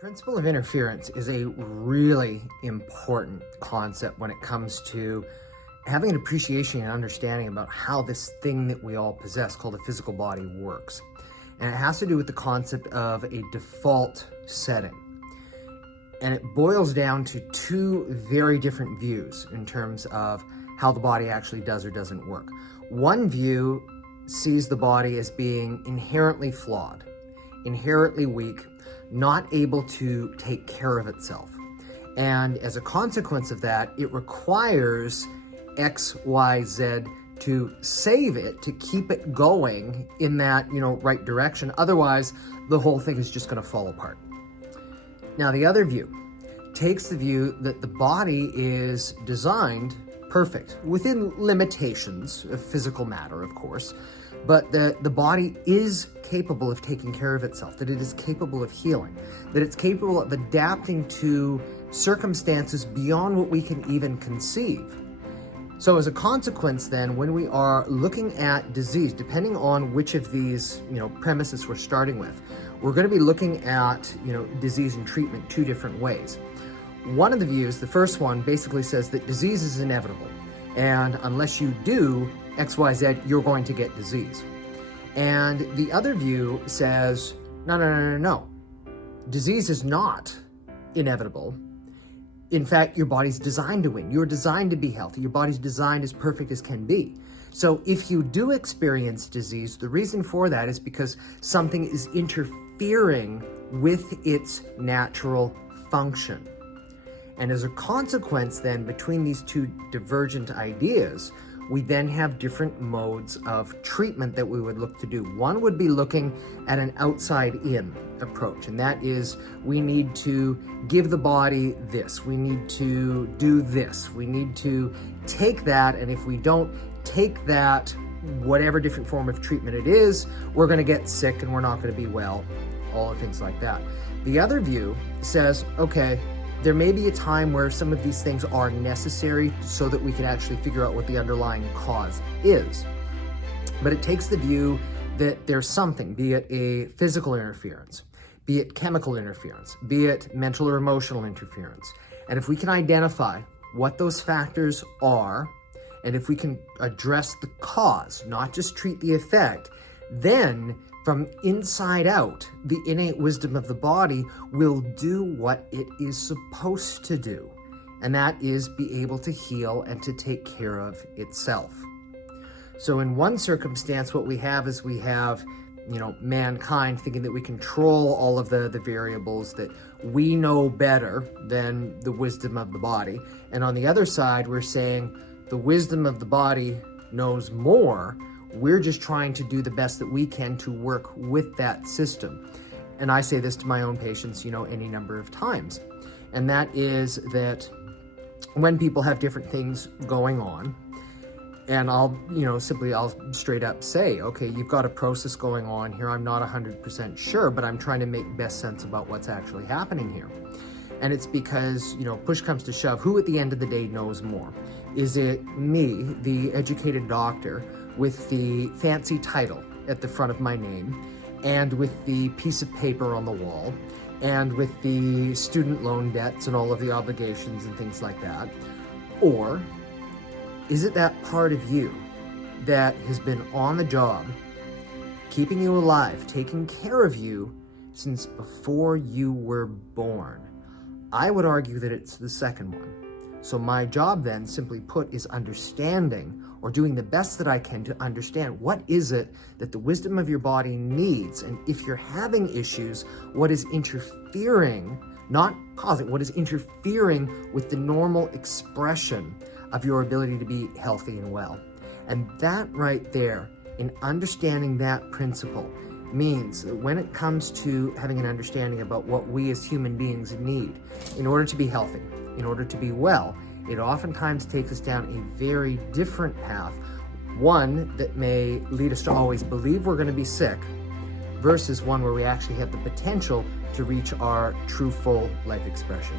Principle of interference is a really important concept when it comes to having an appreciation and understanding about how this thing that we all possess called the physical body works. And it has to do with the concept of a default setting. And it boils down to two very different views in terms of how the body actually does or doesn't work. One view sees the body as being inherently flawed, inherently weak, not able to take care of itself. And as a consequence of that, it requires X, Y, Z to save it, to keep it going in that, right direction. Otherwise, the whole thing is just going to fall apart. Now, the other view takes the view that the body is designed perfect, within limitations of physical matter, of course, but that the body is capable of taking care of itself, that it is capable of healing, that it's capable of adapting to circumstances beyond what we can even conceive. So as a consequence then, when we are looking at disease, depending on which of these, premises we're starting with, we're going to be looking at, disease and treatment two different ways. One of the views, the first one, basically says that disease is inevitable. And unless you do X, Y, Z, you're going to get disease. And the other view says, no. Disease is not inevitable. In fact, your body's designed to win. You're designed to be healthy. Your body's designed as perfect as can be. So if you do experience disease, the reason for that is because something is interfering with its natural function. And as a consequence then, between these two divergent ideas, we then have different modes of treatment that we would look to do. One would be looking at an outside-in approach, and that is we need to give the body this, we need to do this, we need to take that, and if we don't take that, whatever different form of treatment it is, we're going to get sick and we're not going to be well, all the things like that. The other view says, okay, there may be a time where some of these things are necessary so that we can actually figure out what the underlying cause is. But it takes the view that there's something, be it a physical interference, be it chemical interference, be it mental or emotional interference. And if we can identify what those factors are, and if we can address the cause, not just treat the effect, then from inside out, the innate wisdom of the body will do what it is supposed to do, and that is be able to heal and to take care of itself. So in one circumstance, what we have is we have, mankind thinking that we control all of the variables, that we know better than the wisdom of the body. And on the other side, we're saying the wisdom of the body knows more. We're just trying to do the best that we can to work with that system. And I say this to my own patients, any number of times. And that is that when people have different things going on, and I'll straight up say, okay, you've got a process going on here. I'm not 100% sure, but I'm trying to make best sense about what's actually happening here. And it's because, push comes to shove, who at the end of the day knows more? Is it me, the educated doctor, with the fancy title at the front of my name, and with the piece of paper on the wall, and with the student loan debts and all of the obligations and things like that? Or is it that part of you that has been on the job, keeping you alive, taking care of you since before you were born? I would argue that it's the second one. So my job then, simply put, is understanding, or doing the best that I can to understand what is it that the wisdom of your body needs. And if you're having issues, what is interfering, not causing, what is interfering with the normal expression of your ability to be healthy and well. And that right there, in understanding that principle, means that when it comes to having an understanding about what we as human beings need in order to be healthy, in order to be well, it oftentimes takes us down a very different path, one that may lead us to always believe we're going to be sick, versus one where we actually have the potential to reach our true full life expression.